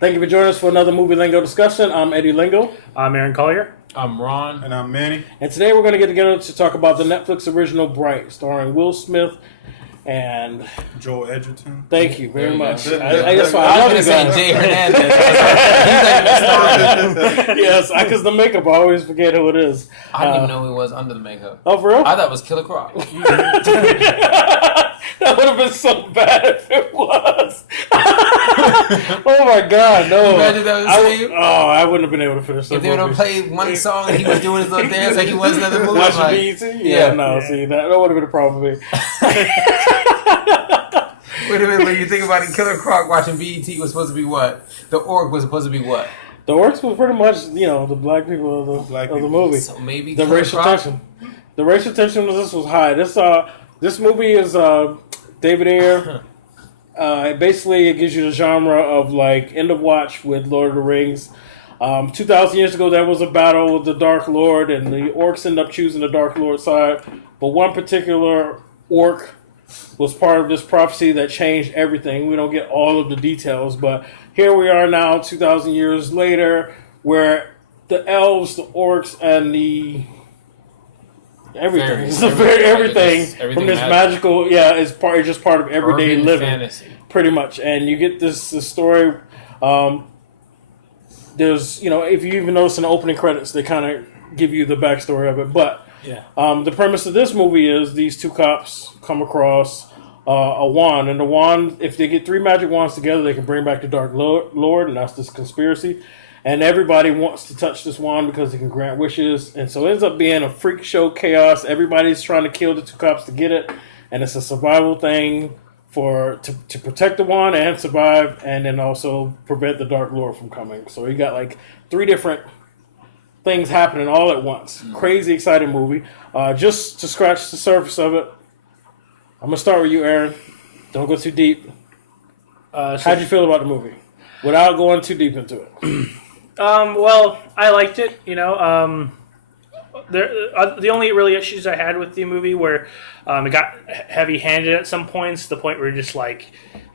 Thank you for joining us for another Movie Lingo discussion. I'm Eddie Lingo. I'm Aaron Collier. I'm Ron. And I'm Manny. And today we're going to get together to talk about the Netflix original Bright, starring Will Smith and Joel Edgerton. Thank you very much. Go. I guess I was going to say Jay Hernandez. Yes, because the makeup, I always forget who it is. I didn't even know who he was under the makeup. Oh, for real? I thought it was Killer Croc. That would have been so bad if it was. Oh my God, no! Imagine that was him. I wouldn't have been able to finish. If they would have played one song and he was doing his little dance like he was in the movie, watching like, BET. See that would have been a problem for me. Wait a minute, when you think about it, Killer Croc watching BET was supposed to be what? The orc was supposed to be what? The orcs was pretty much, the black people of the movie. So maybe the Killer racial Croc? tension. The racial tension was high. This movie is David Ayer. Basically, it gives you the genre of like End of Watch with Lord of the Rings. 2,000 years ago, there was a battle with the Dark Lord, and the orcs end up choosing the Dark Lord side. But one particular orc was part of this prophecy that changed everything. We don't get all of the details, but here we are now, 2,000 years later, where the elves, the orcs, and the everything from this magical, is just part of everyday urban living, fantasy. pretty much. And you get this story. There's, if you even notice in the opening credits, they kind of give you the backstory of it. But the premise of this movie is these two cops come across a wand, and the wand, if they get 3 magic wands together, they can bring back the Dark Lord, and that's this conspiracy. And everybody wants to touch this wand because it can grant wishes. And so it ends up being a freak show chaos. Everybody's trying to kill the 2 cops to get it. And it's a survival thing to protect the wand and survive, and then also prevent the Dark Lord from coming. So you got like 3 different things happening all at once. Crazy, exciting movie. Just to scratch the surface of it, I'm going to start with you, Aaron. Don't go too deep. How'd you feel about the movie? Without going too deep into it. Well, I liked it. The only really issues I had with the movie were it got heavy-handed at some points. The point where you're just like,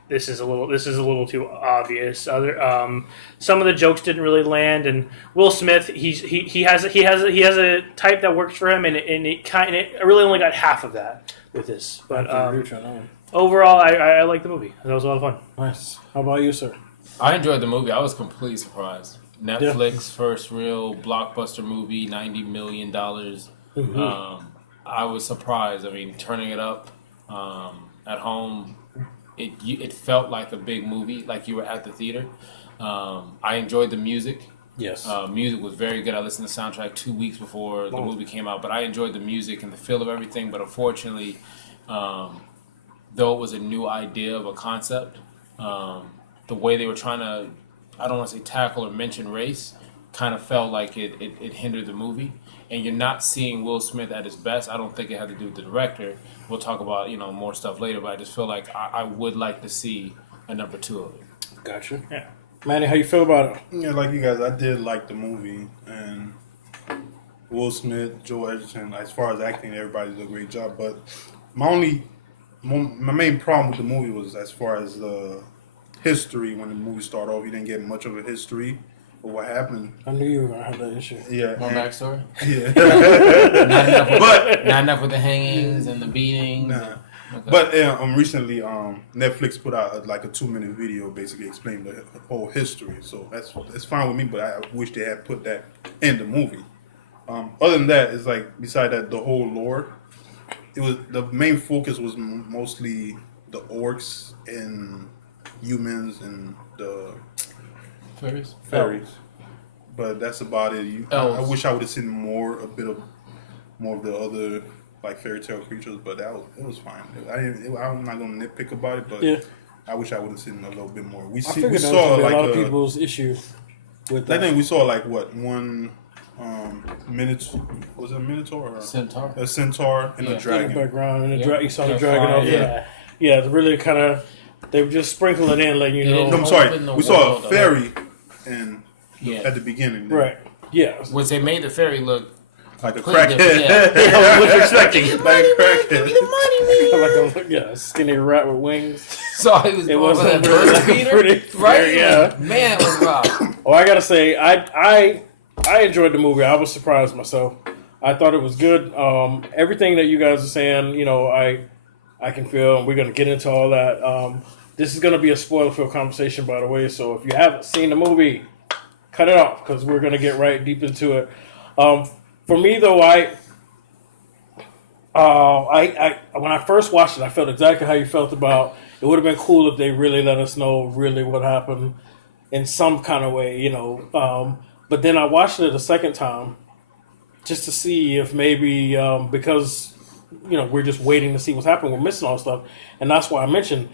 this is a little too obvious. Some of the jokes didn't really land, and Will Smith, he has a type that works for him, and it really only got half of that with this. But overall, I like the movie. That was a lot of fun. Nice. How about you, sir? I enjoyed the movie. I was completely surprised. Netflix first real blockbuster movie, $90 million. Mm-hmm. I was surprised. I mean, turning it up at home, it felt like a big movie, like you were at the theater. I enjoyed the music. Yes. Music was very good. I listened to the soundtrack 2 weeks before the movie came out, but I enjoyed the music and the feel of everything. But unfortunately, though it was a new idea of a concept, the way they were trying to, I don't want to say tackle or mention race, kind of felt like it hindered the movie. And you're not seeing Will Smith at his best. I don't think it had to do with the director. We'll talk about more stuff later, but I just feel like I would like to see a number 2 of it. Gotcha. Yeah. Manny, how you feel about it? Yeah, like you guys, I did like the movie, and Will Smith, Joel Edgerton, as far as acting, everybody did a great job. But my main problem with the movie was as far as the history. When the movie started off, you didn't get much of a history of what happened. I knew you were gonna have that issue. Yeah, More backstory. Yeah, not enough with the hangings and the beatings. Nah. Okay. But recently, Netflix put out a 2-minute video basically explaining the whole history. So that's fine with me. But I wish they had put that in the movie. Other than that, it's like beside that, the whole lore. It was the main focus was mostly the orcs and humans and the fairies. But that's about it. I wish I would have seen more of the other fairy tale creatures, but it was fine. I'm not gonna nitpick about it, but I wish I would have seen a little bit more. We saw a lot of people's issue with that. I think we saw one minotaur. Was it a minotaur or Centaur? A centaur and a dragon. In the background, and you saw the dragon over there. Yeah, it's really kind of. They were just sprinkling it in, letting you know. I'm sorry. We saw a fairy at the beginning. Right. Yeah. Which they made the fairy look Like a Completely crackhead. different, I was expecting. Like a crackhead. like a skinny rat with wings. So he was It going was for that like bird a feeder, pretty- right? yeah. Man, it was rough. Well, I gotta say, I enjoyed the movie. I was surprised myself. I thought it was good. Everything that you guys are saying, I can feel, and we're gonna get into all that. This is gonna be a spoiler-filled conversation, by the way. So if you haven't seen the movie, cut it off because we're gonna get right deep into it. For me, though, I when I first watched it, I felt exactly how you felt about. It would have been cool if they really let us know really what happened in some kind of way, But then I watched it a second time just to see if maybe because we're just waiting to see what's happening, we're missing all stuff, and that's why I mentioned,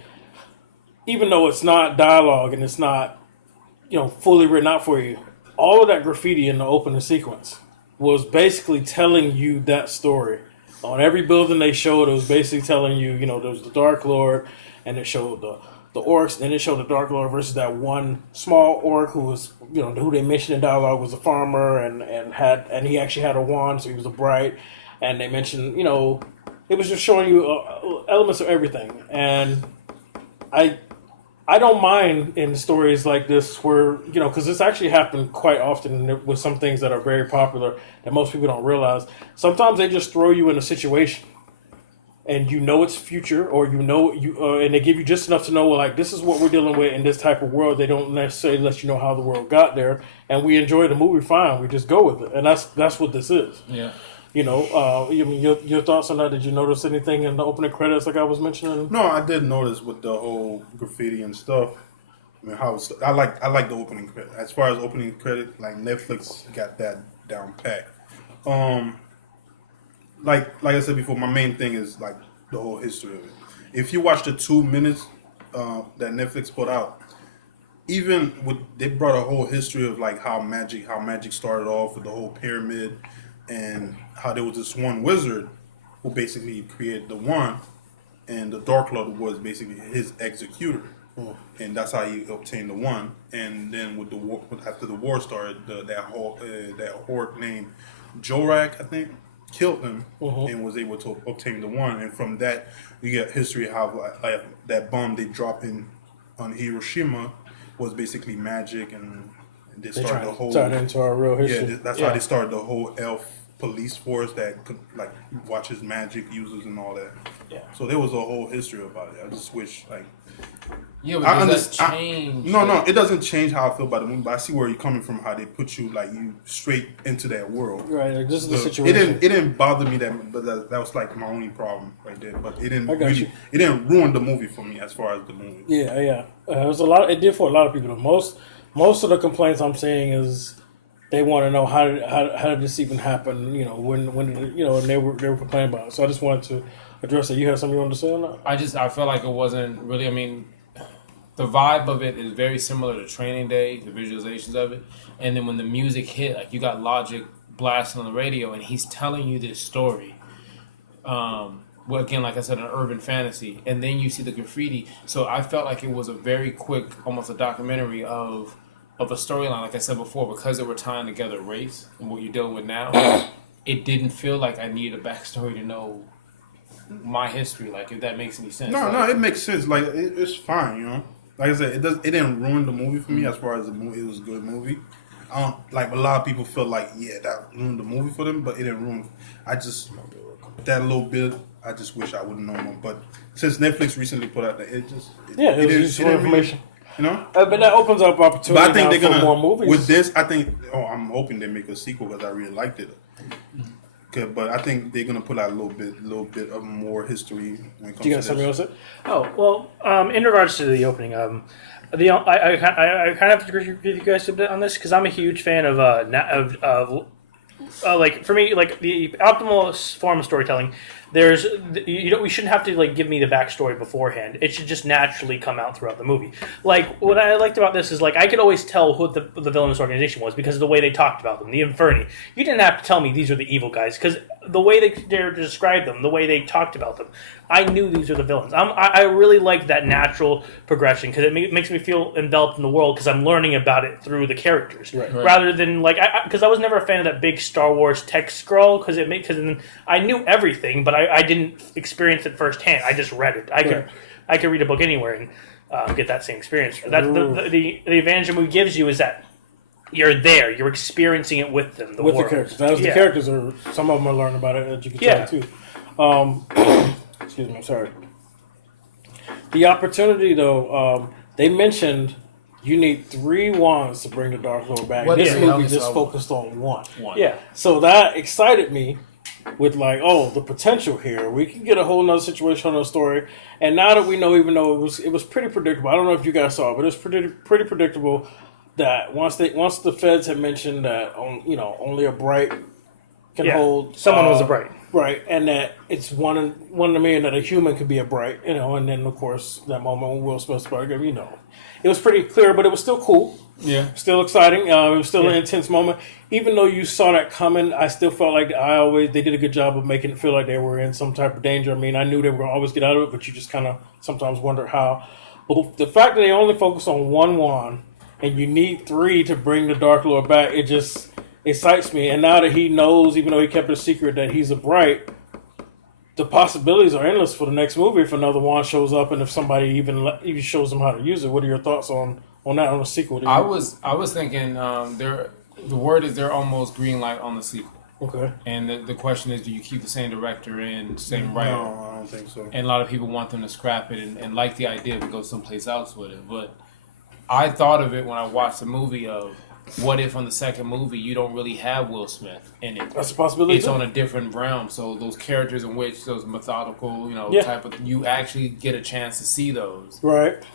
even though it's not dialogue and it's not fully written out for you, all of that graffiti in the opening sequence was basically telling you that story. On every building they showed, it was basically telling you, there was the Dark Lord, and it showed the orcs, and then it showed the Dark Lord versus that one small orc who was, who they mentioned in dialogue was a farmer, and he actually had a wand, so he was a bright, and they mentioned, it was just showing you elements of everything, and I don't mind in stories like this where, because this actually happened quite often with some things that are very popular that most people don't realize. Sometimes they just throw you in a situation and it's future, or and they give you just enough to know, like, this is what we're dealing with in this type of world. They don't necessarily let you know how the world got there, and we enjoy the movie fine. We just go with it, and that's what this is. Yeah. Your thoughts on that? Did you notice anything in the opening credits, like I was mentioning? No, I did notice with the whole graffiti and stuff. I mean, I like the opening credit. As far as opening credit, like Netflix got that down pat. Like I said before, my main thing is like the whole history of it. If you watch the 2 minutes that Netflix put out, they brought a whole history of like how magic started off with the whole pyramid, and how there was this one wizard who basically created the wand, and the Dark Lord was basically his executor, and that's how he obtained the wand. And then with the war, after the war started, that orc named Jorak, I think, killed him and was able to obtain the wand. And from that, we get history of how like that bomb they dropped on Hiroshima was basically magic, and they started the whole into our real history. Yeah, that's how they started the whole elf police force that could, like, watches magic users and all that. Yeah. So there was a whole history about it. I just wish, like, Yeah, but does that change? No, it doesn't change how I feel about the movie. But I see where you're coming from. How they put you straight into that world. Right. Like, this is the situation. It didn't bother me but that was like my only problem right there. But it didn't you. It didn't ruin the movie for me as far as the movie. Yeah. It was a lot. It did for a lot of people. Most of the complaints I'm seeing is they want to know how did this even happen? When and they were complaining about it. So I just wanted to address it. You had something you wanted to say on that? I felt like it wasn't really. I mean, the vibe of it is very similar to Training Day, the visualizations of it, and then when the music hit, like, you got Logic blasting on the radio, and he's telling you this story. Well, again, like I said, an urban fantasy, and then you see the graffiti. So I felt like it was a very quick, almost a documentary of a storyline. Like I said before, because they were tying together race and what you're dealing with now, it didn't feel like I needed a backstory to know my history. Like, if that makes any sense. No, it makes sense. Like, it's fine, Like I said, it didn't ruin the movie for me as far as the movie. It was a good movie. Like, a lot of people feel like, yeah, that ruined the movie for them, but it didn't ruin. That little bit, I just wish I would have known more. But since Netflix recently put out that, it was useful information. But that opens up opportunity. But I think they're gonna more movies with this. I'm hoping they make a sequel because I really liked it. But I think they're gonna put out a little bit of more history when it comes. Do you got to something this. else? Oh, well, in regards to the opening, I kind of have to agree with you guys a bit on this, because I'm a huge fan of like, for me, like, the optimal form of storytelling. We shouldn't have to, like, give me the backstory beforehand. It should just naturally come out throughout the movie. Like, what I liked about this is, like, I could always tell who the villainous organization was because of the way they talked about them, the Inferni. You didn't have to tell me these are the evil guys, because the way they described them, the way they talked about them, I knew these are the villains. I really like that natural progression because it makes me feel enveloped in the world because I'm learning about it through the characters, rather than like because I was never a fan of that big Star Wars text scroll because I knew everything, but I didn't experience it firsthand. I just read it. I could read a book anywhere and get that same experience. That's the advantage a movie gives you is that you're there, you're experiencing it with them, the characters. That's the characters are. Some of them are learning about it, as you can tell too. Excuse me, I'm sorry. The opportunity, though, they mentioned you need 3 wands to bring the Dark Lord back. This movie just focused on one. Yeah. So that excited me with like, the potential here. We can get a whole nother situation on the story. And now that we know, even though it was pretty predictable, I don't know if you guys saw it, but it was pretty predictable that once the feds had mentioned that only a bright can hold someone was a bright. Right, and that it's one in a million that a human could be a bright, and then of course that moment when Will Smith spoke, it was pretty clear, but it was still cool. Yeah, still exciting. It was still an intense moment. Even though you saw that coming, I still felt like they did a good job of making it feel like they were in some type of danger. I mean, I knew they were going to always get out of it, but you just kind of sometimes wonder how. But the fact that they only focus on one wand and you need 3 to bring the Dark Lord back, it just excites me. And now that he knows, even though he kept it a secret, that he's a bright, the possibilities are endless for the next movie if another wand shows up and if somebody even shows them how to use it. What are your thoughts on that, on the sequel? I was thinking the word is they're almost green light on the sequel. Okay. And the question is, do you keep the same director and same writer? No, I don't think so. And a lot of people want them to scrap it and like the idea but go someplace else with it. But I thought of it when I watched the movie of, what if on the second movie you don't really have Will Smith in it? That's a possibility. It's on a different realm. So those characters in which those methodical, type of, you actually get a chance to see those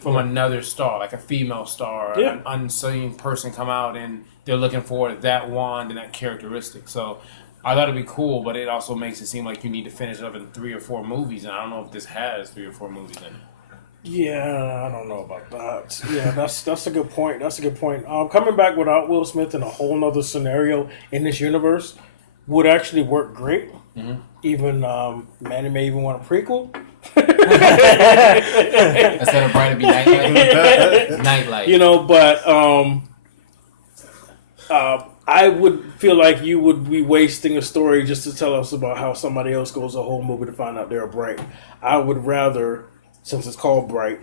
from another star, like a female star, an unseen person come out and they're looking for that wand and that characteristic. So I thought it'd be cool, but it also makes it seem like you need to finish up in 3 or 4 movies, and I don't know if this has 3 or 4 movies in it. Yeah, I don't know about that. Yeah, that's a good point. That's a good point. Coming back without Will Smith in a whole nother scenario in this universe would actually work great. Mm-hmm. Even Manny may even want a prequel. Instead of Bright, it'd be Nightlight. Nightlight. But I would feel like you would be wasting a story just to tell us about how somebody else goes a whole movie to find out they're bright. I would rather, since it's called Bright,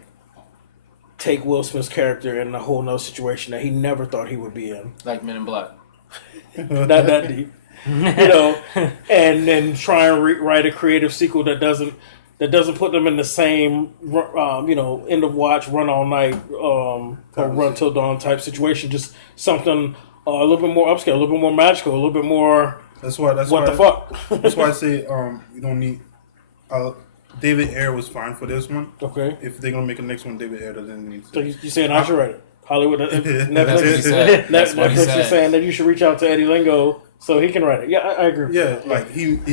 take Will Smith's character in a whole nother situation that he never thought he would be in. Like Men in Black. Not that deep. And then try and write a creative sequel that doesn't put them in the same, end of watch, run all night, or run till dawn type situation. Just something a little bit more upscale, a little bit more magical, a little bit more. That's why. The fuck? That's why I say you don't need. David Ayer was fine for this one. Okay. If they're gonna make a next one, David Ayer doesn't need to. So you saying I should write it? Hollywood, Netflix. Netflix is saying that you should reach out to Eddie Lingo so he can write it. Yeah, I agree. Yeah, like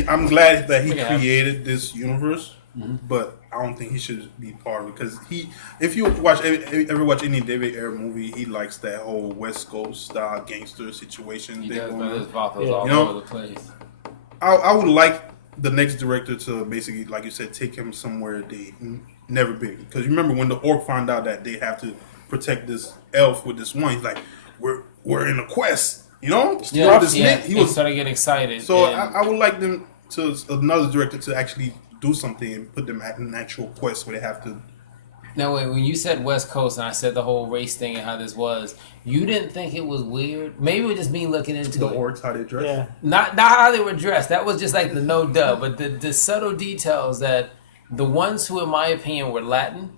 I'm glad that he created this universe, but I don't think he should be part of it because if you ever watch any David Ayer movie, he likes that whole West Coast style gangster situation. He does, but his vocals all over the place. I would like the next director to basically, like you said, take him somewhere they never been. Because remember when the orc found out that they have to protect this elf with this one, he's like, "We're in a quest." He started getting excited. So I would like them to another director to actually do something and put them at an actual quest where they have to. Now, wait, when you said West Coast and I said the whole race thing and how this was, you didn't think it was weird? Maybe it was just me looking into the orcs, how they dress? Yeah. Not how they were dressed. That was just like the no-duh. But the subtle details that the ones who, in my opinion, were Latin,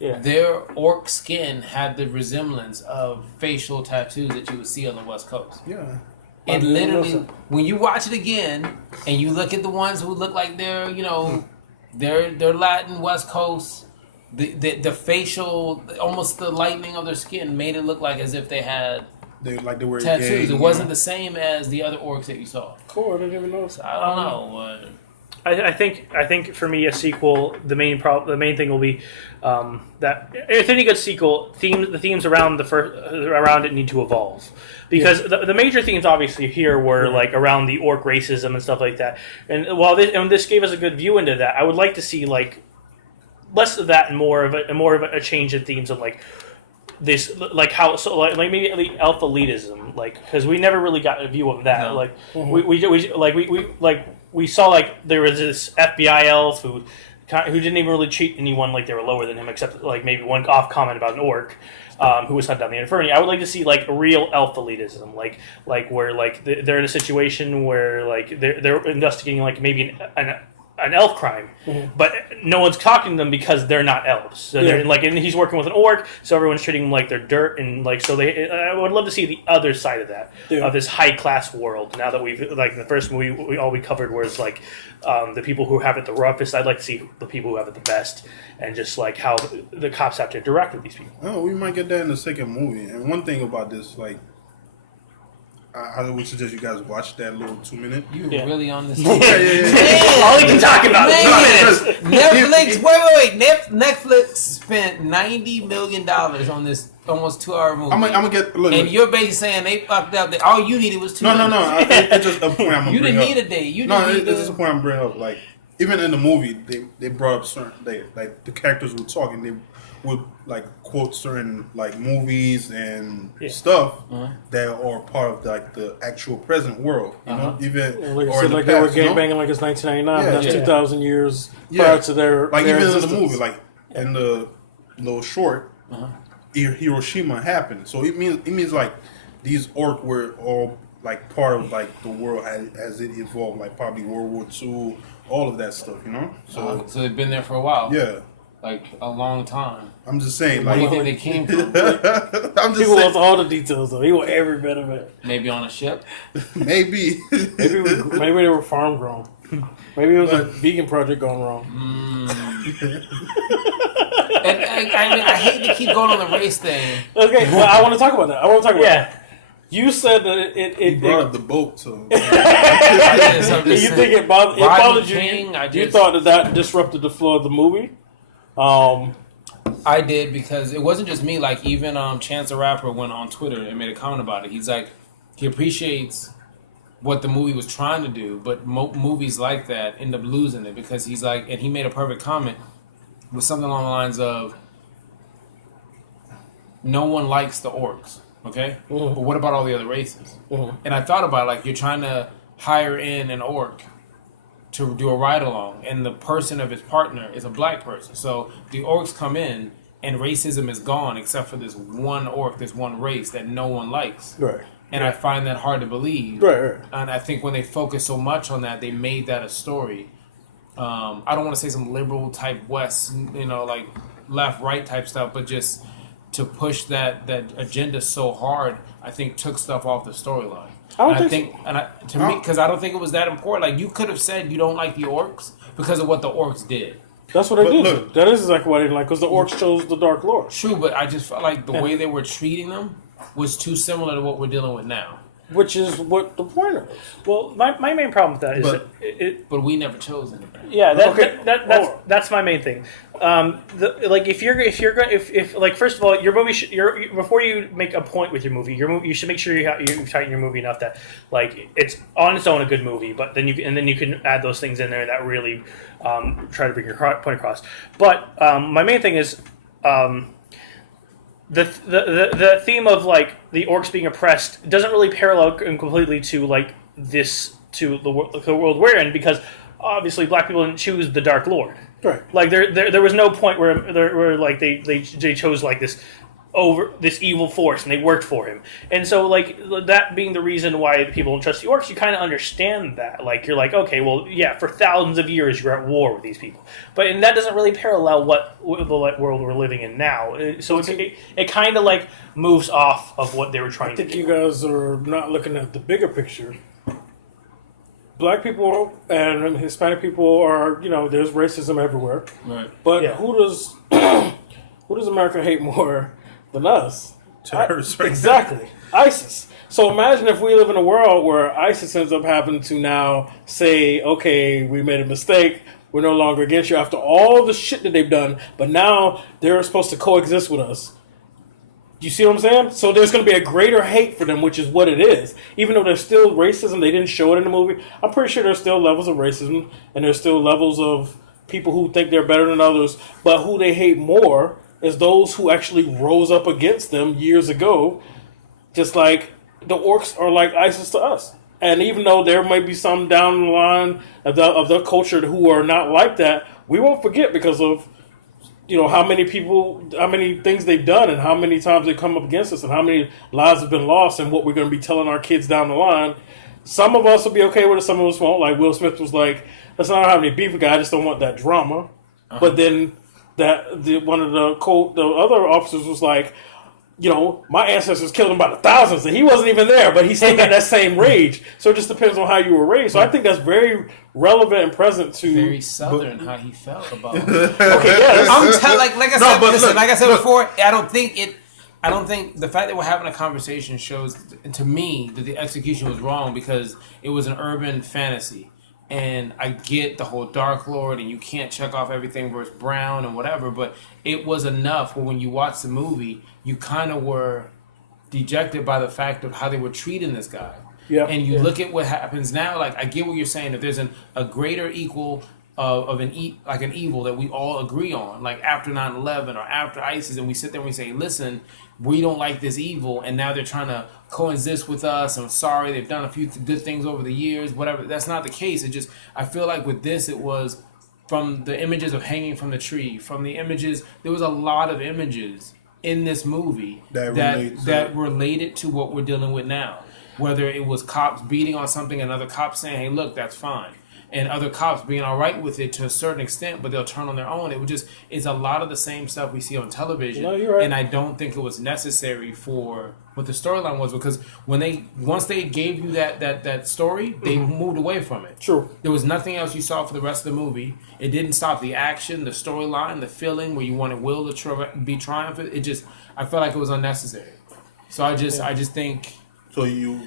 their orc skin had the resemblance of facial tattoos that you would see on the West Coast. Yeah. It literally, when you watch it again and you look at the ones who look like they're Latin West Coast, the facial, almost the lightening of their skin made it look like as if they were tattoos. It wasn't the same as the other orcs that you saw. Cool, I didn't even know. So I don't know. I think for me a sequel, the main thing will be that if any good sequel, the themes around around it need to evolve, because the major themes obviously here were like around the orc racism and stuff like that. And while this gave us a good view into that, I would like to see like less of that and more of a change in themes of like this, like how like maybe elf elitism, like because we never really got a view of that. No. Like we saw like there was this FBI elf who didn't even really treat anyone like they were lower than him, except like maybe one off comment about an orc who was hunted down the Inferno. I would like to see like real elf elitism, like where like they're in a situation where like they're investigating like maybe an elf crime, but no one's talking to them because they're not elves. So they're like, and he's working with an orc, so everyone's treating them like they're dirt, and like so they. I would love to see the other side of that, of this high class world. Now that we've like in the first movie, all we covered was like the people who have it the roughest. I'd like to see the people who have it the best, and just like how the cops have to interact with these people. Oh, we might get that in the second movie. And one thing about this, like, I would suggest you guys watch that little 2 minute. You really on this? Yeah. All we can talk about is 2 minutes. Netflix. Wait. Netflix spent $90 million on this almost 2-hour movie. I'm gonna get look. And you're basically saying they fucked up. That all you needed was 2 minutes. No. It's just a point I'm gonna You bring didn't up. need a day. It's just a point I'm bringing up. Like even in the movie, they brought up certain like the characters were talking. They would like quote certain like movies and stuff that are part of like the actual present world. You know, even like or I said, in the like past, they were gangbanging like it's 1999, but that's 2,000 years prior to their like their even existence. in the movie, like in the little short, Hiroshima happened. So it means like these orc were all like part of like the world as it evolved, like probably World War II, all of that stuff. You know, so So they've been there for a while. yeah. Like a long time. I'm just saying, Where like, do you think they came from? I'm just He saying, wants all the details though. He wants every bit of it. Maybe on a ship. maybe. Maybe they were farm grown. Maybe it was a vegan project gone wrong. And I hate to keep going on the race thing. Okay, well, I want to talk about that. Yeah. You said that He brought up the boat, so you think it bothered you? King, You thought that disrupted the flow of the movie? I did, because it wasn't just me. Like even Chance the Rapper went on Twitter and made a comment about it. He's like, he appreciates what the movie was trying to do, but movies like that end up losing it, because he's like, and he made a perfect comment with something along the lines of, no one likes the orcs. Okay, but what about all the other races? And I thought about it, like, you're trying to hire in an orc to do a ride along, and the person of his partner is a black person. So the orcs come in, and racism is gone, except for this one orc, this one race that no one likes. Right. And I find that hard to believe. Right. And I think when they focus so much on that, they made that a story. I don't want to say some liberal type West, like left right type stuff, but just to push that agenda so hard, I think took stuff off the storyline. To me, because I don't think it was that important. Like, you could have said you don't like the orcs because of what the orcs did. That's what they did. Look, that is exactly what I didn't like, because the orcs chose the Dark Lord. True, but I just felt like the way they were treating them was too similar to what we're dealing with now. Which is what the point is. Well, my main problem with that is But we never chose anything. Yeah, that's my main thing. If first of all, your movie before you make a point with your movie, you should make sure you tighten your movie enough that like it's on its own a good movie, but then you can add those things in there that really try to bring your point across. But my main thing is the theme of like the orcs being oppressed doesn't really parallel completely to like this to the world we're in, because obviously black people didn't choose the Dark Lord. Right. Like there was no point where like they chose like this evil force and they worked for him. And so like that being the reason why people don't trust the orcs, you kind of understand that. Like you're like, okay, well, yeah, for thousands of years you're at war with these people, and that doesn't really parallel what the world we're living in now. So it kind of like moves off of what they were trying to do. I think you guys are not looking at the bigger picture. Black people and Hispanic people are, there's racism everywhere. Right. But who does America hate more than us? Terrorists, right? Exactly. ISIS. So imagine if we live in a world where ISIS ends up having to now say, okay, we made a mistake. We're no longer against you after all the shit that they've done. But now they're supposed to coexist with us. You see what I'm saying? So there's going to be a greater hate for them, which is what it is. Even though there's still racism, they didn't show it in the movie. I'm pretty sure there's still levels of racism, and there's still levels of people who think they're better than others. But who they hate more is those who actually rose up against them years ago. Just like the orcs are like ISIS to us. And even though there might be some down the line of the culture who are not like that, we won't forget because of how many people, how many things they've done, and how many times they come up against us, and how many lives have been lost, and what we're going to be telling our kids down the line. Some of us will be okay with it, some of us won't. Like Will Smith was like, "Let's not have any beef with guy. I just don't want that drama." But then one of the other officers was like, my ancestors killed him by the thousands, and he wasn't even there, but he still got that same rage. So it just depends on how you were raised. So I think that's very relevant and present to very southern how he felt about it. Okay, yeah, like I said before, I don't think the fact that we're having a conversation shows to me that the execution was wrong because it was an urban fantasy. And I get the whole Dark Lord and you can't check off everything versus Brown and whatever, but it was enough where when you watch the movie, you kind of were dejected by the fact of how they were treating this guy. Yeah. And you look at what happens now, like I get what you're saying, if there's a greater equal of an evil that we all agree on, like after 9/11 or after ISIS, and we sit there and we say, listen, we don't like this evil, and now they're trying to coexist with us. I'm sorry, they've done a few good things over the years, whatever. That's not the case. I feel like with this, it was from the images of hanging from the tree, from the images, there was a lot of images in this movie that related to what we're dealing with now. Whether it was cops beating on something, another cop saying, hey, look, that's fine. And other cops being all right with it to a certain extent, but they'll turn on their own. It's a lot of the same stuff we see on television. No, you're right. And I don't think it was necessary for what the storyline was, because once they gave you that story, they moved away from it. True. There was nothing else you saw for the rest of the movie. It didn't stop the action, the storyline, the feeling where you wanted Will to be triumphant. I felt like it was unnecessary. So I just think. So you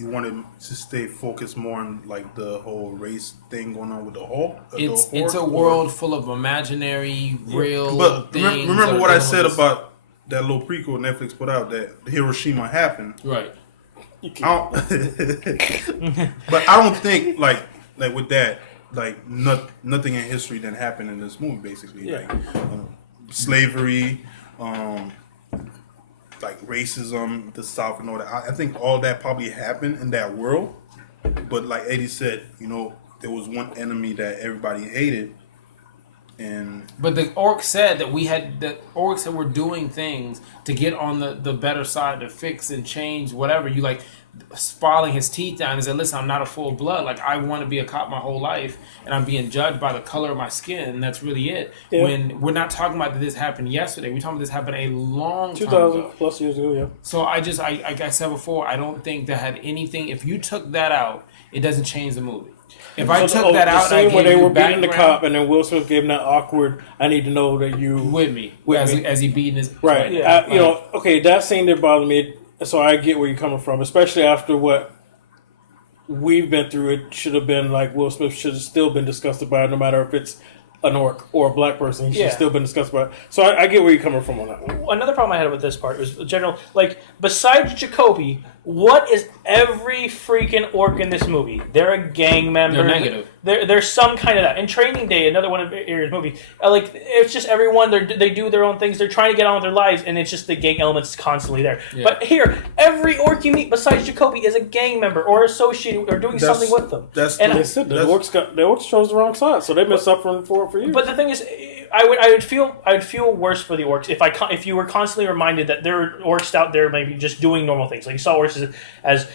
wanted to stay focused more on like the whole race thing going on with the Hulk? It's a world full of imaginary, real but things. Remember what I said about that little prequel Netflix put out that Hiroshima happened. Right. But I don't think like with that, like nothing in history that happened in this movie basically. Yeah. Like slavery, like racism, the South and all that. I think all that probably happened in that world. But like Eddie said, there was one enemy that everybody hated. But the orc said that orcs that were doing things to get on the better side, to fix and change whatever. You like filing his teeth down and said, listen, I'm not a full blood. Like, I want to be a cop my whole life, and I'm being judged by the color of my skin, and that's really it. Yeah. When we're not talking about that this happened yesterday. We're talking about this happened a long time ago. 2,000 plus years ago, yeah. So like I said before, I don't think that had anything. If you took that out, it doesn't change the movie. If I took that out, the scene where they were beating the background, cop, and then Will Smith gave him that awkward, I need to know that you with me as he beating his right. Yeah, okay, that scene did bother me. So I get where you're coming from, especially after what we've been through. It should have been like Will Smith should have still been discussed about it, no matter if it's an orc or a black person. He should have still been discussed about it. So I get where you're coming from on that one. Another problem I had with this part was general, like, besides Jacoby, what is every freaking orc in this movie? They're a gang member. They're negative. There's some kind of that. In Training Day, another one of Aria's movie, like, it's just everyone, they do their own things, they're trying to get on with their lives, and it's just the gang element's constantly there. Yeah. But here, every orc you meet besides Jacoby is a gang member or associated or doing something with them. They said the orcs chose the wrong side, so they've been suffering for years. But the thing is, I would feel worse for the orcs if you were constantly reminded that there are orcs out there maybe just doing normal things. Like, you saw orcs as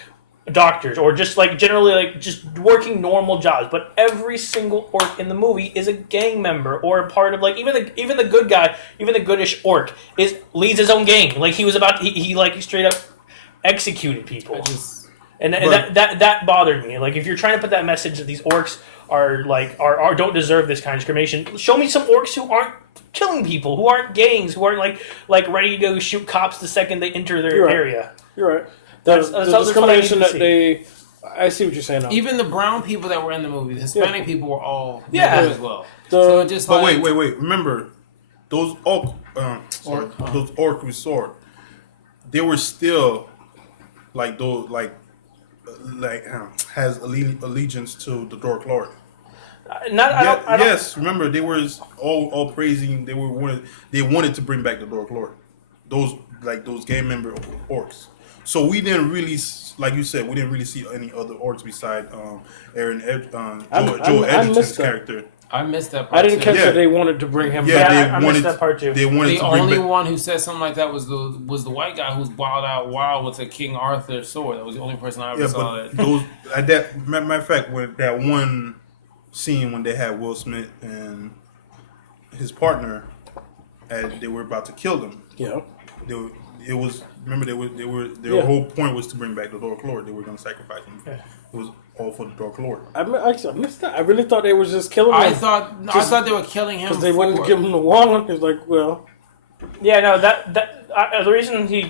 doctors, or just like generally like just working normal jobs. But every single orc in the movie is a gang member or a part of, like, even the good guy, even the goodish orc leads his own gang. Like, he was about he straight up executed people. That bothered me. Like, if you're trying to put that message that these orcs are don't deserve this kind of discrimination, show me some orcs who aren't killing people, who aren't gangs, who aren't like ready to go shoot cops the second they enter their area. You're right. the discrimination that's that they. I see what you're saying. Now. Even the brown people that were in the movie, the Hispanic people were all Yeah. negative as well. The- So it just But like, wait. Remember, those those orc we saw, they were still like those has allegiance to the Dark Lord. I don't, Yes, remember they were all praising. They wanted to bring back the Dark Lord. Those gang member orcs. So we didn't really, like you said, we didn't really see any other orcs beside Joel Edgerton's character. I missed that part. I didn't too. catch that they wanted to bring him Yeah, back. I missed that part too. They wanted The to bring only back. one who said something like that was the white guy who's wild with a King Arthur sword. That was the only person I ever Yeah, saw but that. those at that matter of fact, when that one scene when they had Will Smith and his partner, and they were about to kill them. Yeah. It was remember their Yeah. whole point was to bring back the Dark Lord. They were going to sacrifice him. Yeah. It was all for the Dark Lord. I missed that. I really thought they was just killing him. I thought they were killing him because they wouldn't give him the wand. It was like, well, Yeah, no, the reason he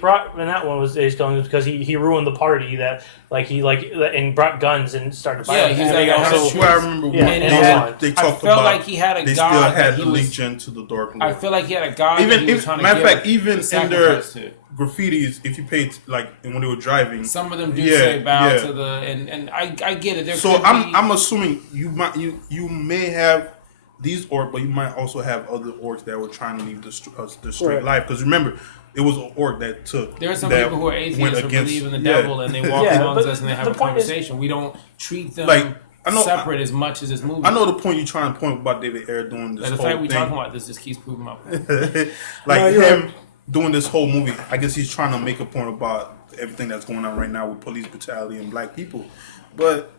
brought in that one was he's killing was because he ruined the party and brought guns and started Yeah, fighting. he's And like, they I also- have That's where I shoes. remember Yeah, when and they I talked felt about like he had a they god still that had he was. allegiance to the Dark Lord. I feel like he had a god. even that he was trying to matter of give fact, even the in their sacrifice to. graffitis, if you paid when they were driving, Some of them do Yeah, say bow yeah. to the and I get it. There so could be, I'm assuming you may have these orcs, but you might also have other orcs that were trying to leave the straight Right. life. Because remember, it was an orc that took. there are some that people who are went atheists who against- believe in the yeah. devil and they walk Yeah, amongst but us and they have the a point is- conversation. We don't treat them Like, I know- separate as much as this movie. I know the point you're trying to point about David Ayer doing this And the whole fact we thing. talking about this just keeps proving my point. Like No, you're him right. doing this whole movie, I guess he's trying to make a point about everything that's going on right now with police brutality and black people. But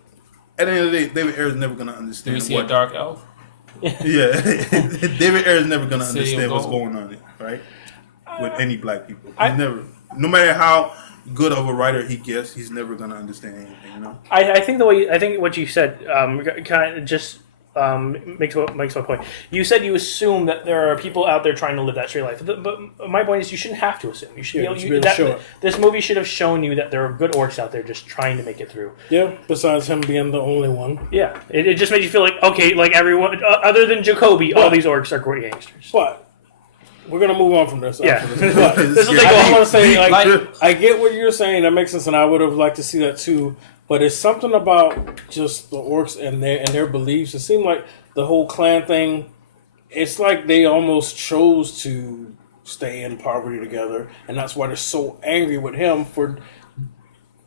at the end of the day, David Ayer is never going to Do understand we see a what. dark elf? Yeah, David Ayer is never going to City of understand what's Gold. going on, right? With any black people, he's never. No matter how good of a writer he gets, he's never going to understand anything. You know. I think what you said kind of just makes my point. You said you assume that there are people out there trying to live that straight life, but my point is you shouldn't have to assume. You should Yeah, be you able, should be able to show it. this movie should have shown you that there are good orcs out there just trying to make it through. yeah. Besides him being the only one. Yeah, it just made you feel like okay, like everyone other than Jacoby, all these orcs are great gangsters. But we're gonna move on from this. Yeah. After this. But This will Yeah. take a I whole want to say, Like- I get what you're saying. That makes sense, and I would have liked to see that too. But it's something about just the orcs and their beliefs. It seemed like the whole clan thing. It's like they almost chose to stay in poverty together, and that's why they're so angry with him for.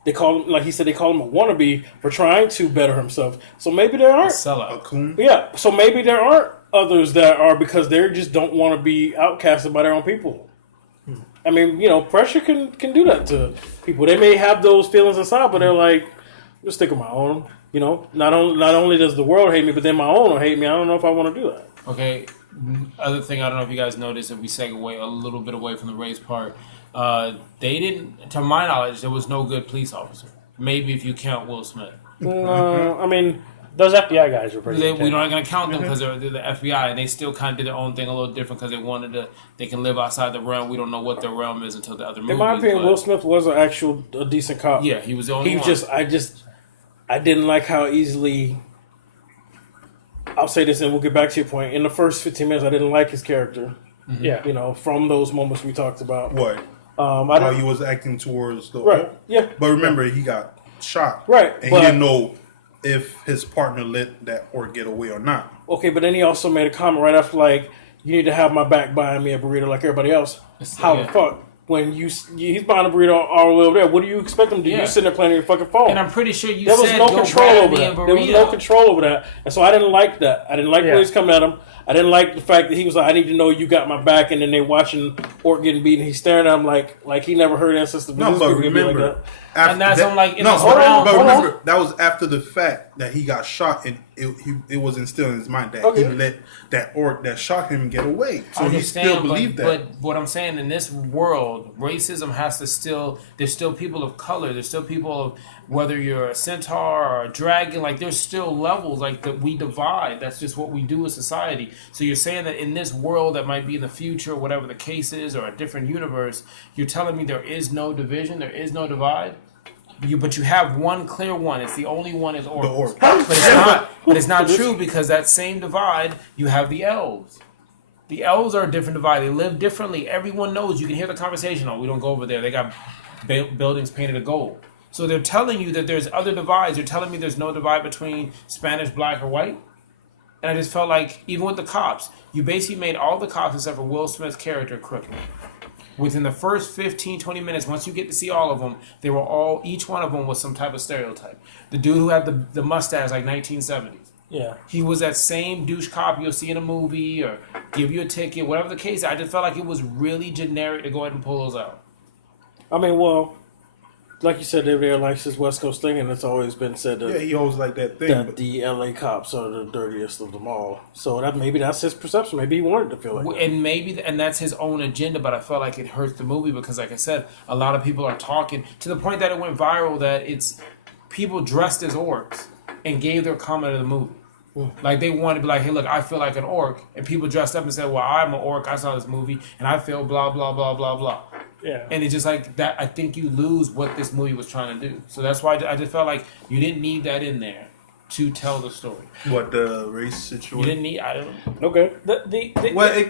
They call him, like he said, they call him a wannabe for trying to better himself. So maybe there aren't. Sellout. Coon. Yeah, so maybe there aren't others that are because they just don't want to be outcasted by their own people. I mean, pressure can do that to people. They may have those feelings inside, but they're like, just stick with my own. Not only does the world hate me, but then my own will hate me. I don't know if I want to do that. Okay. Other thing, I don't know if you guys noticed, if we segue a little bit away from the race part, they didn't, to my knowledge, there was no good police officer. Maybe if you count Will Smith. I mean, Those FBI guys were pretty. We're not going to count them because they're the FBI, and they still kind of did their own thing a little different because they can live outside the realm. We don't know what their realm is until the other movies. in my opinion, but- Will Smith was a decent cop. Yeah, he was the only He one. I didn't like how easily. I'll say this, and we'll get back to your point. In the first 15 minutes, I didn't like his character. Yeah. From those moments we talked about. What? I How don't, he was acting towards the right. Yeah. But remember, he got shot. Right, And but- he didn't know if his partner let that orc get away or not. Okay, but then he also made a comment right after, like, you need to have my back buying me a burrito like everybody else. How the Yeah. fuck? When he's buying a burrito all the way over there, what do you expect him to do? Yeah. You're sitting there playing on your fucking phone. And I'm pretty sure you There was said no go control grab over me a that. There was no burrito. control over that. And so I didn't like that. I didn't like Yeah. when he's coming at him. I didn't like the fact that he was like, I need to know you got my back, and then they're watching Orc getting beaten. He's staring at him like he never heard ancestors. No, but remember, like after And that's that, on, like, in no, this hold on, round- but hold on. remember that was after the fact that he got shot, and it was instilled in his mind that Okay. he let that orc that shot him get away. So I he understand, still believed that. But what I'm saying, in this world, racism has to still. There's still people of color. There's still people whether you're a centaur or a dragon, like there's still levels like that we divide. That's just what we do as society. So you're saying that in this world that might be in the future, whatever the case is, or a different universe, you're telling me there is no division, there is no divide? But you have one clear one. It's the only one is orcs. The orc. But it's not. But it's not true because that same divide, you have the elves. The elves are a different divide. They live differently. Everyone knows. You can hear the conversation. Oh, we don't go over there. They got buildings painted a gold. So they're telling you that there's other divides. They're telling me there's no divide between Spanish, black, or white. And I just felt like, even with the cops, you basically made all the cops except for Will Smith's character crooked. Within the first 15, 20 minutes, once you get to see all of them, they were all, each one of them was some type of stereotype. The dude who had the mustache, like 1970s. Yeah. He was that same douche cop you'll see in a movie or give you a ticket, whatever the case. I just felt like it was really generic to go ahead and pull those out. I mean, well, like you said, everybody likes this West Coast thing, and it's always been said that, he always like that thing. that the LA cops are the dirtiest of them all. So that maybe that's his perception. Maybe he wanted to feel like that. And maybe, and that's his own agenda, but I felt like it hurts the movie because, like I said, a lot of people are talking to the point that it went viral that it's people dressed as orcs and gave their comment of the movie. Like they wanted to be like, hey, look, I feel like an orc. And people dressed up and said, well, I'm an orc. I saw this movie and I feel blah, blah, blah, blah, blah. Yeah. And it's just like that. I think you lose what this movie was trying to do. So that's why I just felt like you didn't need that in there to tell the story. What, the race situation? You didn't need, I don't know. Okay. Well,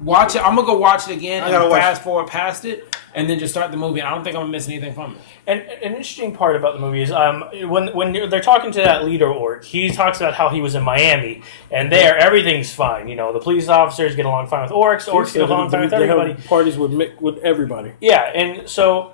Watch it. I'm going to go watch it again I and gotta watch fast forward past it and then just start the movie. I don't think I'm going to miss anything from it. And an interesting part about the movie is when they're talking to that leader orc, he talks about how he was in Miami, and there everything's fine. You know, the police officers get along fine with orcs, orcs get along fine with everybody. Have parties with everybody. Yeah, and so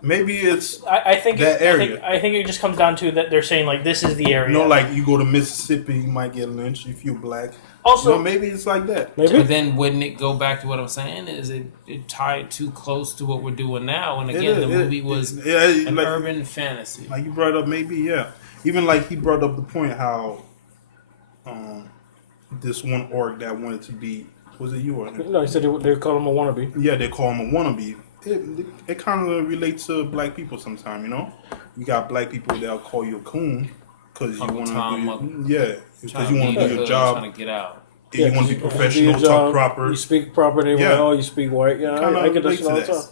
maybe it's I think that area. I think it just comes down to that they're saying like this is the area. You know, like you go to Mississippi, you might get lynched if you're black. Also, You know, maybe it's like that. Maybe. But then wouldn't it go back to what I'm saying? Is it tied too close to what we're doing now? And again, the movie was an like, urban fantasy. Like you brought up, maybe, yeah. Even like he brought up the point how this one orc that wanted to be, was it you or him? No, he said they call him a wannabe. Yeah, they call him a wannabe. It kind of relates to black people sometimes, you know? You got black people that'll call you a coon because you want to do because you want to do your job. Trying to get out. If you want to be professional, do your talk job, proper. You speak proper. They Yeah. oh, you speak white. Yeah, I get that shit all the time.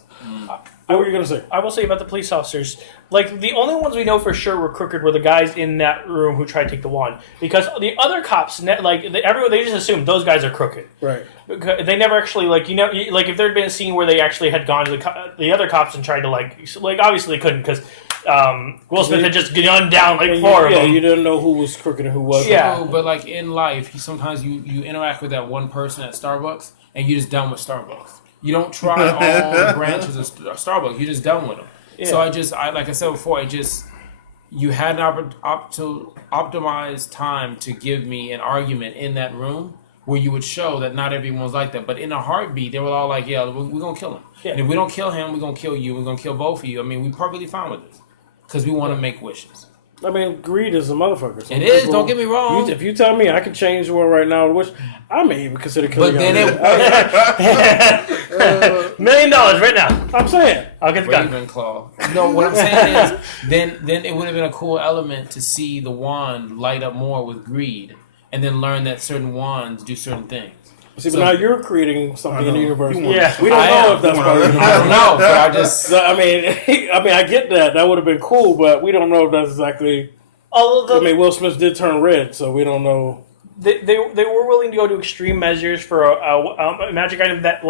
What were you gonna say? I will say about the police officers, like the only ones we know for sure were crooked were the guys in that room who tried to take the wand. Because the other cops, everyone, they just assumed those guys are crooked. Right. They never actually like if there had been a scene where they actually had gone to the other cops and tried to like obviously they couldn't because Will Smith had just gunned down four of them. You didn't know who was crooked and who wasn't. Yeah. So, but like in life, sometimes you interact with that one person at Starbucks and you're just done with Starbucks. You don't try all the branches of Starbucks. You're just done with them. Yeah. So like I said before, you had an optimized time to give me an argument in that room where you would show that not everyone's like that. But in a heartbeat, they were all like, yeah, we're going to kill him. Yeah. And if we don't kill him, we're going to kill you. We're going to kill both of you. I mean, we're perfectly fine with this because we want to make wishes. I mean, greed is a mototherfucker. It is. Don't get me wrong. If you tell me I can change the world right now, which I may even consider killing. But then $1 million right now. I'm saying I'll get the gun. Ravenclaw. No, what I'm saying is, then it would have been a cool element to see the wand light up more with greed, and then learn that certain wands do certain things. See, but now you're creating something in the universe. Yeah, we don't know if that's part of the I don't know, but I just. So, I mean, I get that. That would have been cool, but we don't know if that's exactly. I mean, Will Smith did turn red, so we don't know. They were willing to go to extreme measures for a magic item that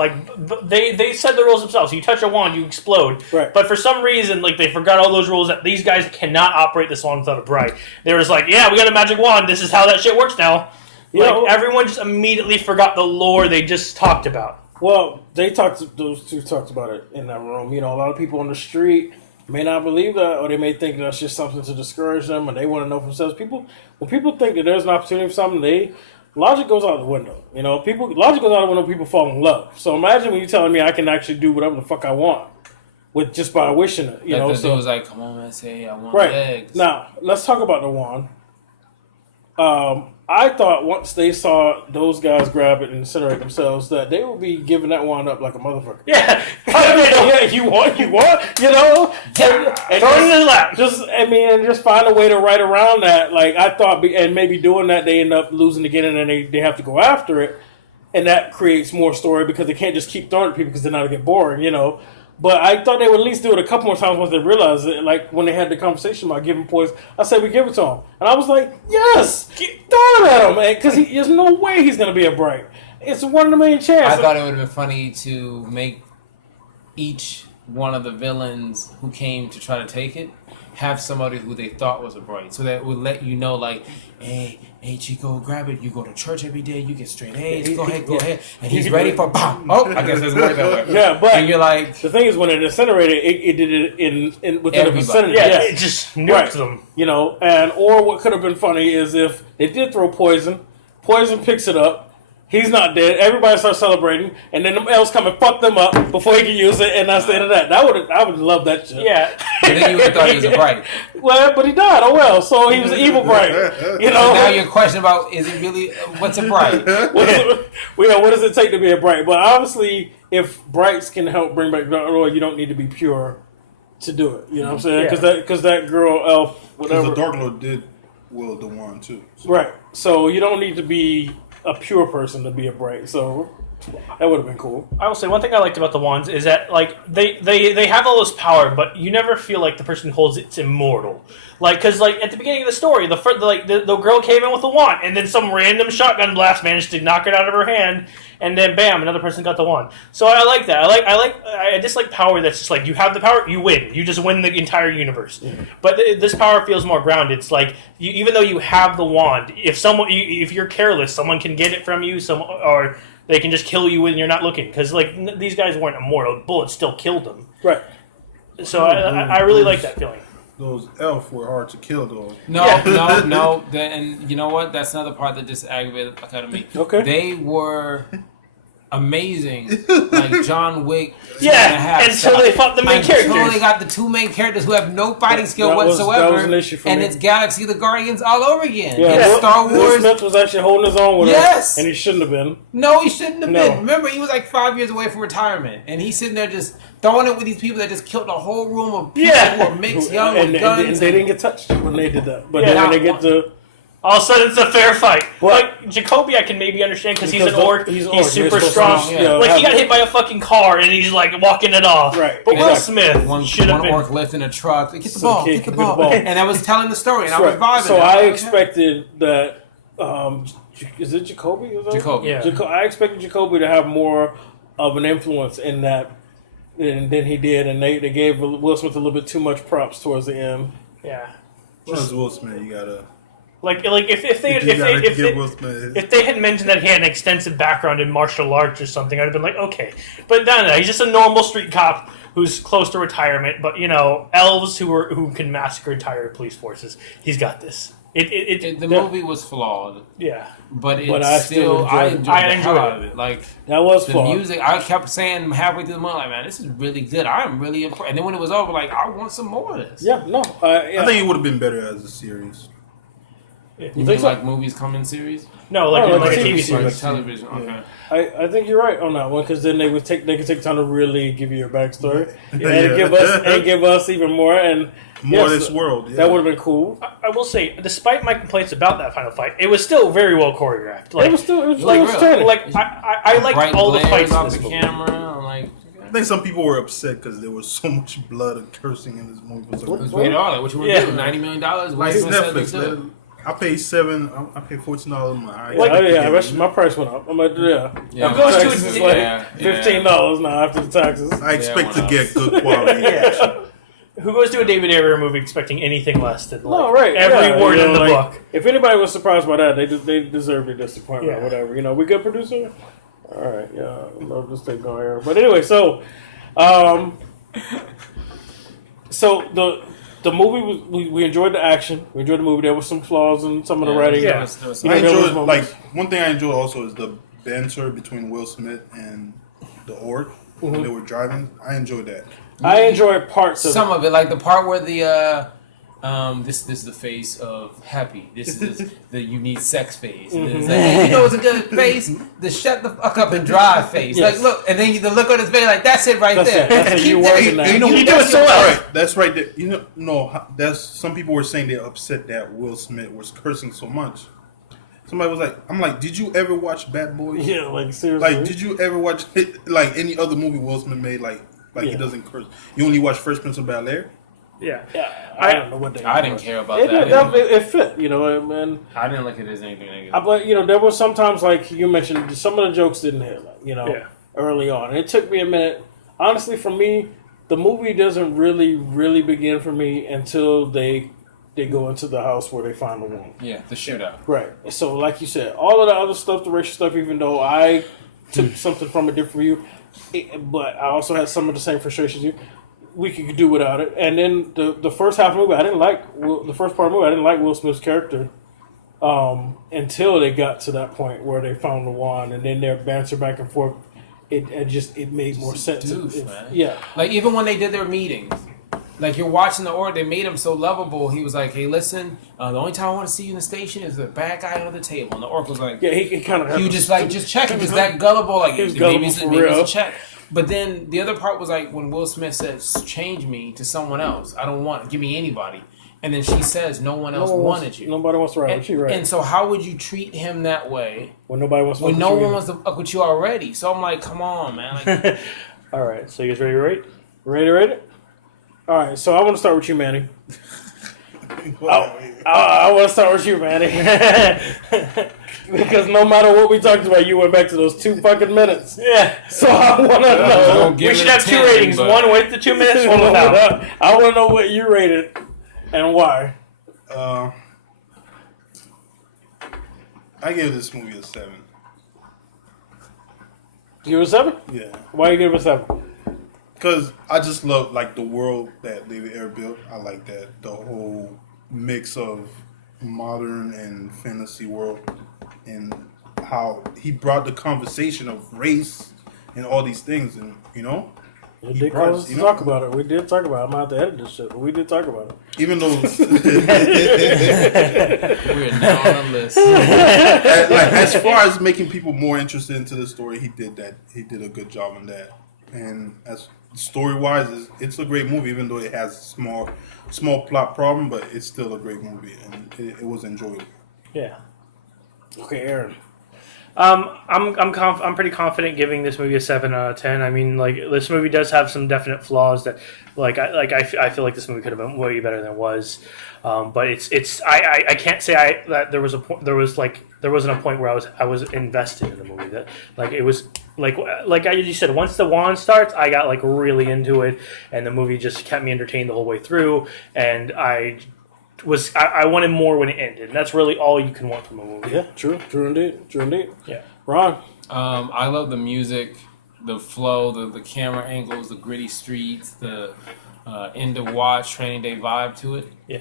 they said the rules themselves. You touch a wand, you explode. Right. But for some reason, they forgot all those rules that these guys cannot operate this wand without a bribe. They were just like, yeah, we got a magic wand. This is how that shit works now. Everyone just immediately forgot the lore they just talked about. Well, those two talked about it in that room. You know, a lot of people on the street may not believe that, or they may think that's just something to discourage them, and they want to know for themselves. When people think that there's an opportunity for something, logic goes out the window. You know, logic goes out the window. People fall in love. So imagine when you're telling me I can actually do whatever the fuck I want with just by wishing it. You know, so it was like, come on, man, say I want right eggs. now. Let's talk about the wand. I thought once they saw those guys grab it and incinerate themselves, that they would be giving that wand up like a motherfucker. Yeah. Yeah, you want, you know? And Throw it in his lap. And just find a way to write around that. Like, I thought, and maybe doing that, they end up losing again, and then they have to go after it. And that creates more story because they can't just keep throwing at people because then that'll get boring, you know? But I thought they would at least do it a couple more times once they realized it. Like when they had the conversation about giving poison, I said we give it to him, and I was like, "Yes, throw it at him, man!" Because there's no way he's gonna be a Bright. It's 1 in a million chance. I thought it would have been funny to make each one of the villains who came to try to take it have somebody who they thought was a Bright, so that would let you know, like, hey Chico, grab it. You go to church every day. You get straight A's. Go ahead. And he's ready for BAM! Oh, I guess there's more that way. Yeah, but and you're like, the thing is, when it incinerated, it did it in within a vicinity. Yeah, it just nuked them. You know, or what could have been funny is if they did throw poison picks it up. He's not dead. Everybody starts celebrating, and then the elves come and fuck them up before he can use it, and that's the end of that. I would love that shit. Yeah. and then you would have thought he was a Bright. Well, but he died. Oh well. So he was an evil Bright. You know. So now your question about is it really what's a Bright? What does it take to be a Bright? But obviously, if Brights can help bring back Dark Lord, you don't need to be pure to do it. You know what I'm saying? Because that girl elf, whatever. Because the Dark Lord did wield the wand too. So. Right. So you don't need to be a pure person to be a Bright. So that would have been cool. I will say one thing I liked about the wands is that like they have all this power, but you never feel like the person who holds it's immortal. Like because like at the beginning of the story, the girl came in with a wand, and then some random shotgun blast managed to knock it out of her hand, and then bam, another person got the wand. So I like that. I dislike power that's just like you have the power, you win. You just win the entire universe. Yeah. But this power feels more grounded. It's like even though you have the wand, if you're careless, someone can get it from you. Or they can just kill you when you're not looking. Because like these guys weren't immortal. Bullets still killed them. Right. So I really like that feeling. Those elf were hard to kill, though. No. And you know what? That's another part that just aggravated the fuck out of me. Okay. They were amazing, like John Wick. Yeah, until they fought the main characters. Until they got the two main characters who have no fighting skill whatsoever. That was an issue for me. It's Galaxy of the Guardians all over again. Yeah, and Star Will Wars. Smith was actually holding his own with her, and he shouldn't have been. No, he shouldn't have No. been. Remember, he was like 5 years away from retirement, and he's sitting there just throwing it with these people that just killed a whole room of people who are mixed young with guns. And they didn't get touched when they did that. But Yeah. then when they get to... All of a sudden, it's a fair fight. Like Jacoby, I can maybe understand because he's an orc. He's super strong. Like he got hit by a fucking car and he's like walking it off. Right. But Will Smith should have been. One orc lifting a truck. Get the ball. Get the ball. And I was telling the story and I was vibing. So I expected that. Is it Jacoby? Jacoby. Yeah. I expected Jacoby to have more of an influence in that than he did, and they gave Will Smith a little bit too much props towards the end. Yeah. As Will Smith, you gotta. Like if they had mentioned that he had an extensive background in martial arts or something, I'd have been like, okay. But no, he's just a normal street cop who's close to retirement. But elves who can massacre entire police forces. He's got this. The movie was flawed. Yeah, but I enjoyed it. Like that was the flawed. music. I kept saying halfway through the movie, like, man, this is really good. I'm really impressed. And then when it was over, like, I want some more of this. Yeah, no, I think it would have been better as a series. You think like movies come in series? No, like a TV series, like television. Okay. I think you're right on that one because then they could take time to really give you your backstory and give us even more and more of this world. Yeah. That would have been cool. I will say, despite my complaints about that final fight, it was still very well choreographed. Like, it was entertaining. Like I liked all the fights off in the this camera. Like, I think some people were upset because there was so much blood and cursing in this movie. It was rated R. What you want to do? $90 million? Like it's Netflix. I paid $14 a month. My price went up. I'm like, It goes to $15 now after the taxes. I expect to get good quality. Who goes to a David Ayer movie expecting anything less than right. every word in the book? If anybody was surprised by that, they deserve their disappointment or whatever. We good producer? All right, yeah. Love this thing going here. But anyway, so the movie was we enjoyed the action. We enjoyed the movie. There was some flaws in some of the writing. I enjoyed one thing I enjoyed also is the banter between Will Smith and the orc when they were driving. I enjoyed that. I enjoyed parts of some of it, like the part where the this is the face of happy. This is the you need sex face. And it's like, hey, you know what's a good face? The shut the fuck up and drive face. Yes. Like, look, and then the look on his face, like, that's it right That's there. it. That's it. Keep You that- working that. You know, You do it so well. Right, that's right there. You know, no, that's some people were saying they're upset that Will Smith was cursing so much. Somebody was like, I'm like, did you ever watch Bad Boys? Yeah, like seriously. Like, did you ever watch like any other movie Will Smith made? Like he doesn't curse. You only watch Fresh Prince of Bel-Air? Yeah. Yeah, I don't know what they. I didn't care about It, that. it fit, you know, and I didn't look at it as anything negative. but you know, there was sometimes like you mentioned, some of the jokes didn't hit, like, you know, Yeah. early on. And it took me a minute. Honestly, for me, the movie doesn't really begin for me until they go into the house where they find the woman. Yeah, the shootout. Right. So, like you said, all of the other stuff, the racial stuff, even though I took something from a different view, but I also had some of the same frustrations you. We could do without it. And then the first half of the movie, I didn't like the first part of the movie. I didn't like Will Smith's character until they got to that point where they found the wand, and then their banter back and forth. It made more sense. Doof, man. Yeah. Like, even when they did their meetings, like, you're watching the org, they made him so lovable. He was like, hey, listen, the only time I want to see you in the station is the bad guy under the table. And the orc was like, Yeah, he kind of. he was just like, just check him. He's that gullible. Like, He was maybe gullible it's for maybe it's real. a check. But then the other part was like when Will Smith says, change me to someone else. I don't want, give me anybody. And then she says, no one else wanted you. Nobody wants to ride And, with you, right? and so how would you treat him that way When nobody wants to when fuck no with you one wants to fuck with you already? So I'm like, come on, man. Like, All right. So you guys ready to rate? Ready to rate it? All right, so I want to start with you, Manny. I want to start with you, Manny. Because no matter what we talked about, you went back to those 2 fucking minutes. Yeah. So I want to know. Don't give We it should a have 2 10, ratings. but- One with the 2 minutes, one without. I want to know what you rated and why. I gave this movie a 7. Give it a 7? Yeah, Why you give it a 7? because I just love like the world that David Ayer built. I like that the whole mix of modern and fantasy world, and how he brought the conversation of race and all these things, and you know. We He did brought call us, us you to know? talk about it. We did talk about it. I'm going to have to edit this shit, but we did talk about it. Even though, we're now on the list. like, as far as making people more interested into the story, he did that. He did a good job on that. And as story wise, it's a great movie. Even though it has small plot problem, but it's still a great movie, and it was enjoyable. Yeah. Okay, Aaron. I'm pretty confident giving this movie a 7 out of 10. I mean, like, this movie does have some definite flaws that, I feel like this movie could have been way better than it was. But I can't say that there wasn't a point where I was invested in the movie. That, like, it was like you said, once the wand starts, I got like really into it, and the movie just kept me entertained the whole way through, and I wanted more when it ended. And that's really all you can want from a movie. Yeah, true indeed. Yeah. Ron. I love the music, the flow, the camera angles, the gritty streets, the end of watch training day vibe to it. Yeah.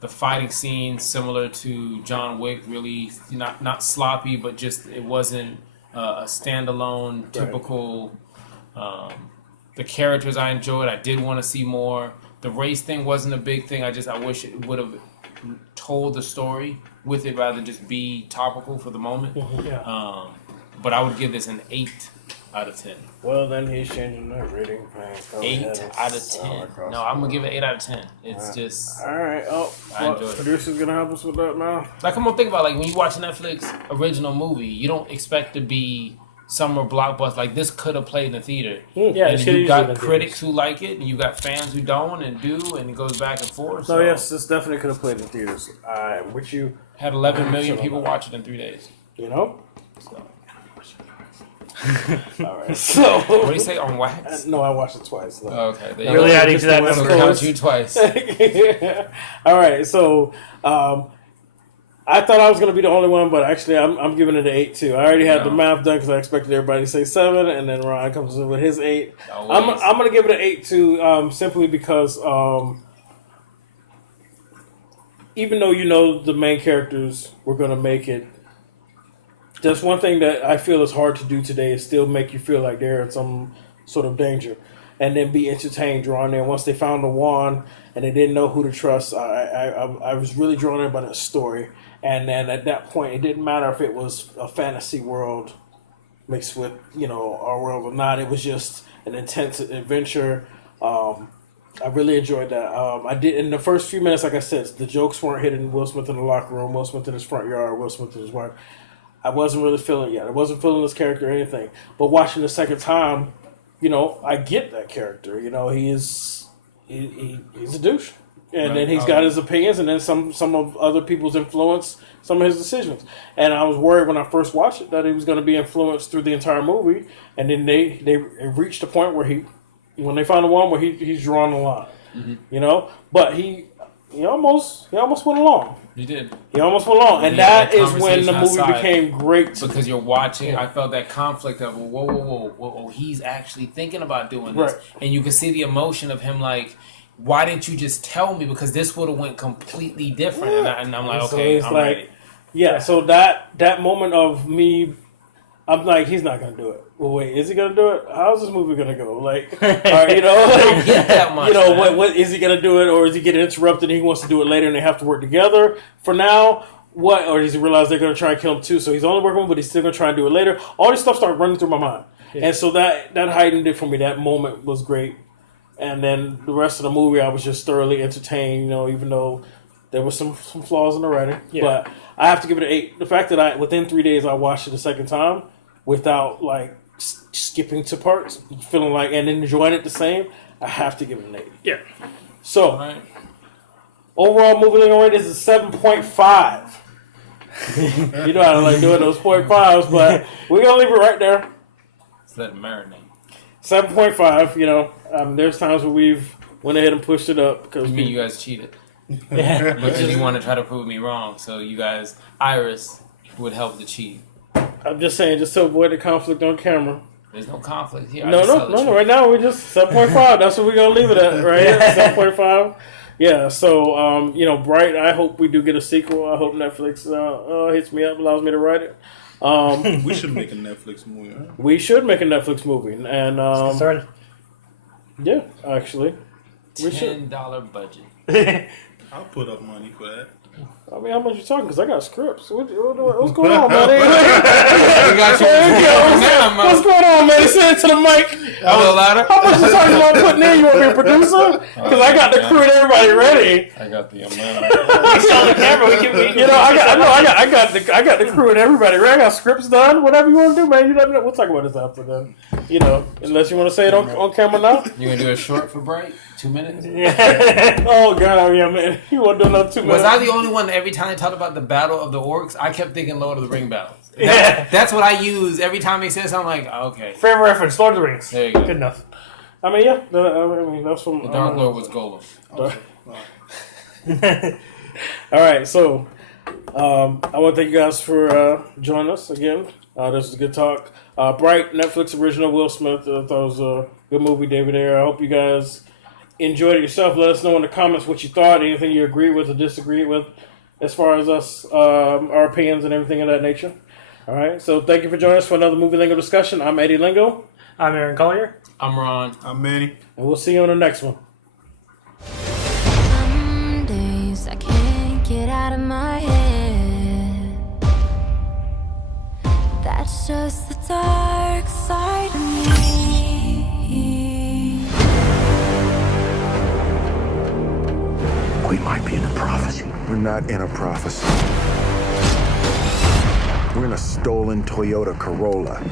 The fighting scenes similar to John Wick, really not sloppy, but just it wasn't a standalone typical. The characters I enjoyed. I did want to see more. The race thing wasn't a big thing. I wish it would have told the story with it rather than just be topical for the moment. Yeah. But I would give this an 8 out of 10. Well, then he's changing the rating. 8 out of 10. No, I'm gonna give it 8 out of 10. It's just All right. Oh, I enjoyed it. producer's gonna help us with that now. like, come on, think about, like, when you watch a Netflix original movie, you don't expect to be summer blockbuster. Like, this could have played in the theater. Yeah, And it's you usually got been critics who like it, and you got fans who don't and do, and it goes back and forth. So So yes, this definitely could have played in theaters. Which you had 11 million people watch it in 3 days. know. So. All right. So What do you say, on wax? no, I watched it twice. No. Okay, there you Really go. adding just to that the West So number. Coast. count you twice. All right. So I thought I was going to be the only one, but actually I'm giving it an 8 too. I already had the No. math done because I expected everybody to say 7, and then Ron comes in with his 8. Always. I'm going to give it an 8 too, simply because even though you know the main characters were going to make it, that's one thing that I feel is hard to do today is still make you feel like they're in some sort of danger. and then be entertained, drawn in. Once they found the wand and they didn't know who to trust, I was really drawn in by that story. And then at that point, it didn't matter if it was a fantasy world mixed with, our world or not. It was just an intense adventure. I really enjoyed that. I did in the first few minutes, like I said, the jokes weren't hitting Will Smith in the locker room, Will Smith in his front yard, Will Smith and his wife. I wasn't really feeling it yet. I wasn't feeling this character or anything. But watching the second time, I get that character. He's a douche. And then he's got his opinions, and then some of other people's influence, some of his decisions. And I was worried when I first watched it that he was going to be influenced through the entire movie. And then they reached a point where when they found the one where he's drawn the line, But he almost went along. He did. He almost went along, and that is when the movie became great. Because you're watching, I felt that conflict of whoa, he's actually thinking about doing this, and you can see the emotion of him like, why didn't you just tell me? Because this would have went completely different. Yeah. And I'm like, okay, I'm ready. Yeah, so that moment of me, I'm like, he's not going to do it. Well, wait, is he going to do it? How's this movie going to go? Like, all right, I don't get that much, what is he going to do it? Or is he getting interrupted and he wants to do it later and they have to work together? For now, what? Or does he realize they're going to try and kill him too? So he's only working with him, but he's still going to try and do it later. All this stuff started running through my mind. Yeah. And so that heightened it for me. That moment was great. And then the rest of the movie, I was just thoroughly entertained, even though there were some flaws in the writing. Yeah. But I have to give it an 8. The fact that within 3 days, I watched it a second time without, skipping to parts, feeling like, and enjoying it the same, I have to give it an 8. Yeah. So, overall movie Lingo rating is a 7.5. You know how to like doing those 0.5s, but we're going to leave it right there. Let it marinate. 7.5, there's times where we've went ahead and pushed it up. You mean you guys cheated? Because you want to try to prove me wrong, so you guys, Iris, would help to cheat. I'm just saying, just to avoid the conflict on camera. There's no conflict here. No. Right now, we're just 7.5. That's what we're going to leave it at, right here, 7.5. Yeah, so, Bright, I hope we do get a sequel. I hope Netflix hits me up, allows me to write it. We should make a Netflix movie. Huh? We should make a Netflix movie. And, started. Yeah, actually. $10 budget. I'll put up money for that. I mean, how much you talking? Because I got scripts. What's going on, man? What's going on, man? Say it to the mic. A little louder. How much you talking about putting in? You want to be a producer? Because I got the crew and everybody ready. I got the amount. On the camera, I got the crew and everybody ready. I got scripts done. Whatever you want to do, man. You let me know. We'll talk about this after then. Unless you want to say it on camera now. You gonna do a short for Bright? 2 minutes? Oh God, yeah, man. You want to do another 2 minutes? Was I the only one that every time they talked about the Battle of the Orcs, I kept thinking Lord of the Ring battles? That's what I use every time they say something. I'm like, okay. Favorite reference, Lord of the Rings. There you go. Good enough. I mean, yeah. That's from The Dark Lord was Golem. All right, so I want to thank you guys for joining us again. This was a good talk. Bright, Netflix original, Will Smith. I thought it was a good movie, David Ayer. I hope you guys enjoyed it yourself. Let us know in the comments what you thought, anything you agreed with or disagreed with as far as us, our opinions and everything of that nature. All right, so thank you for joining us for another Movie Lingo discussion. I'm Eddie Lingo. I'm Aaron Collier. I'm Ron. I'm Manny. And we'll see you on the next one. Some days I can't get out of my head. That's just the dark side of me. We might be in a prophecy. We're not in a prophecy. We're in a stolen Toyota Corolla.